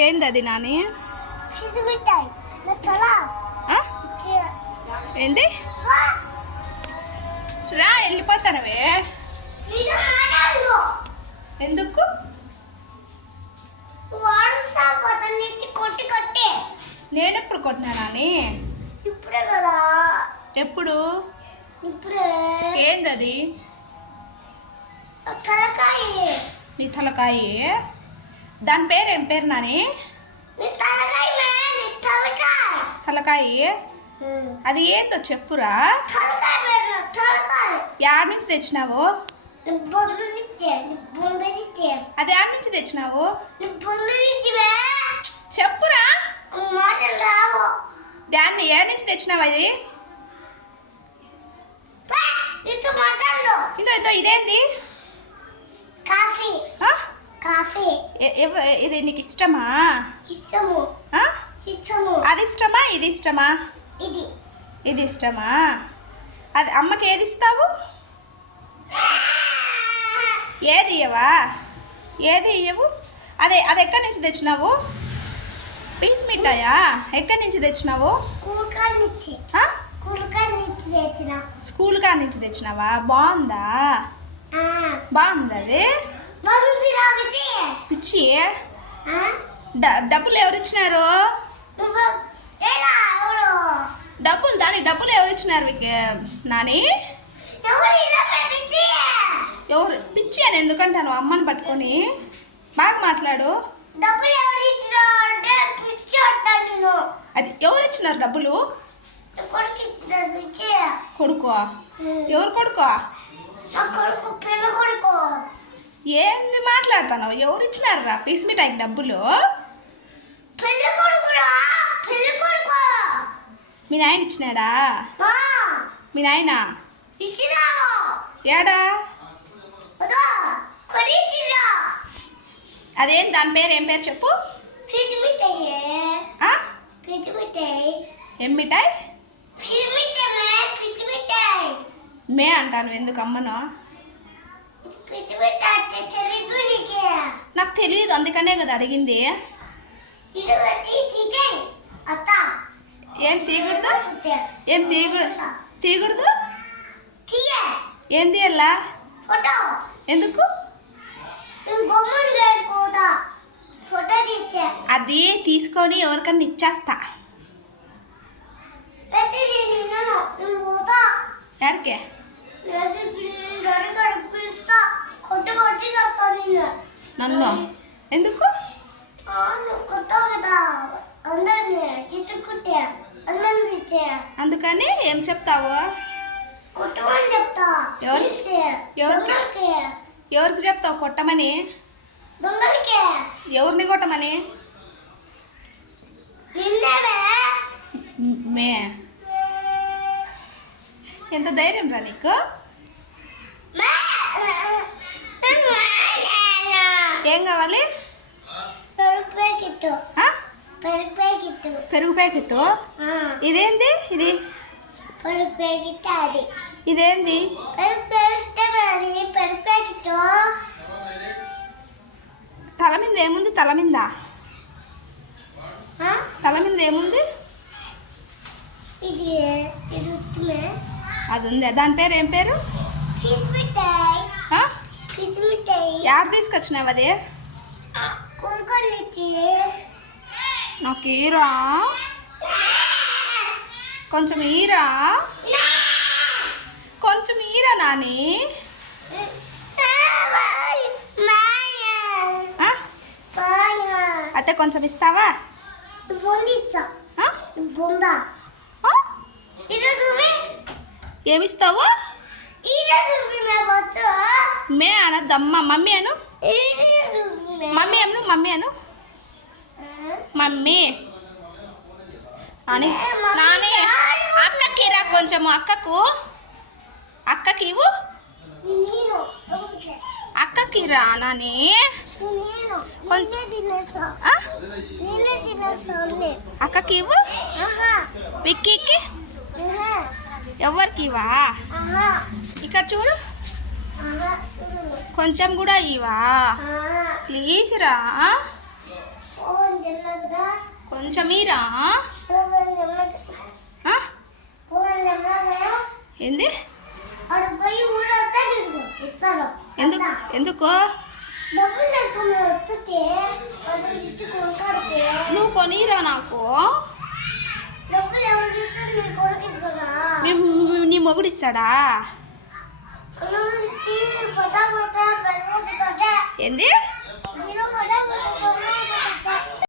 ఏంది అది నాని? ఏంది రా వెళ్ళిపోతానవే ఎందుకు? నేను ఎప్పుడు కొట్టినా నాని? ఇప్పుడే కదా. ఎప్పుడు? ఇప్పుడే. ఏంది అది? తలకాయ. నీ తలకాయ? దాని పేరు ఏం పేరు నాని? తలకాయ అది ఏందో చెప్పురా. యాడ్ నుంచి తెచ్చినావు? అది యాడ్ నుంచి తెచ్చినావు? చెప్పురా. దాన్ని ఏడు నుంచి తెచ్చినావు? అది ఇదేంది? కాఫీ. కాఫీ. ఇది నీకు ఇష్టమా? ఇష్టము. ఇష్టము. అది ఇష్టమా ఇది ఇష్టమా? ఇది. ఇది ఇష్టమా? అది అమ్మకి ఏది ఇస్తావు? ఏది ఇయ్యవా? ఏది ఇయ్యవు? అది ఎక్కడి నుంచి తెచ్చినావు? పీస్ మిఠాయా? ఎక్కడి నుంచి తెచ్చినావు? స్కూల్ కాడ నుంచి తెచ్చినావా? బాగుందా? బాగుంది అది. పిచ్చి డబ్బులు ఎవరు ఇచ్చినారు? దానికి డబ్బులు ఎవరు ఇచ్చినారు నాని? ఎవరు పిచ్చి అని ఎందుకంటాను? అమ్మని పట్టుకొని బాగా మాట్లాడు. అది ఎవరు ఇచ్చినారు డబ్బులు? కొడుకో? ఎవరు కొడుకో? ఏంది మాట్లాడతాను? ఎవరు ఇచ్చినారు రా పీస్ మిఠాయికి డబ్బులు? మీ నాయన ఇచ్చినాడా? మీ నాయన ఏడా? అదేం దాని పేరు ఏం పేరు చెప్పు? ఏం మిఠాయి? మే అంటాను ఎందుకు అమ్మను? నాకు తెలియదు అందుకనే కదా అడిగింది. ఏం తీయకూడదు? ఏం తీయకూడదు? ఏం తీయాలా? ఎందుకు? అది తీసుకొని ఎవరికన్నా ఇచ్చేస్తా. ఎక్కడికే? నన్ను ఎందుకు? అందుకని ఏం చెప్తావు? ఎవరికి చెప్తావు కొట్టమని? ఎవరిని కొట్టమని? మే ఎంత ధైర్యం రా నీకు? ఏం కావాలి? పెరుగు ప్యాకెట్. ఇదేంది? ఇది ఇదేంది? తల మీద ఏముంది? తల మీద ఏముంది? అది ఉంది. దాని పేరు ఏం పేరు? యాడ్ తీసుకొచ్చినావు? అది నాకు ఈరా, కొంచెం ఈరా, కొంచెం ఈరా నాని. అయితే కొంచెం ఇస్తావా? ఏమిస్తావు? మే అనద్దమ్మా, మమ్మీ అను. మమ్మీ నాని అక్కకి రా కొంచెము. అక్కకి ఇవ్వు. అక్కకి రా నాని కొంచెం. అక్కకి ఇవ్వు. విక్కీకి ఎవరికి ఇవా? ఇక్కడ చూడు కొంచెం కూడా ఇవా ప్లీజ్ రా. కొంచెం మీరా ఏంది ఎందుకు ఎందుకు డబ్బులు లేకుండా వచ్చితే డబ్బులు ఇచ్చి కొనుక్కాడితే నువ్వు కొనిరా నాకు డబ్బులు ఎవరు ఇచ్చారు నీ కొడుకు ఇస్తాడా నీ మొగుడు ఇస్తాడా కొనుక్కు ఇచ్చి పొట్ట పొట్ట పెరుగుతుంటే ఏంది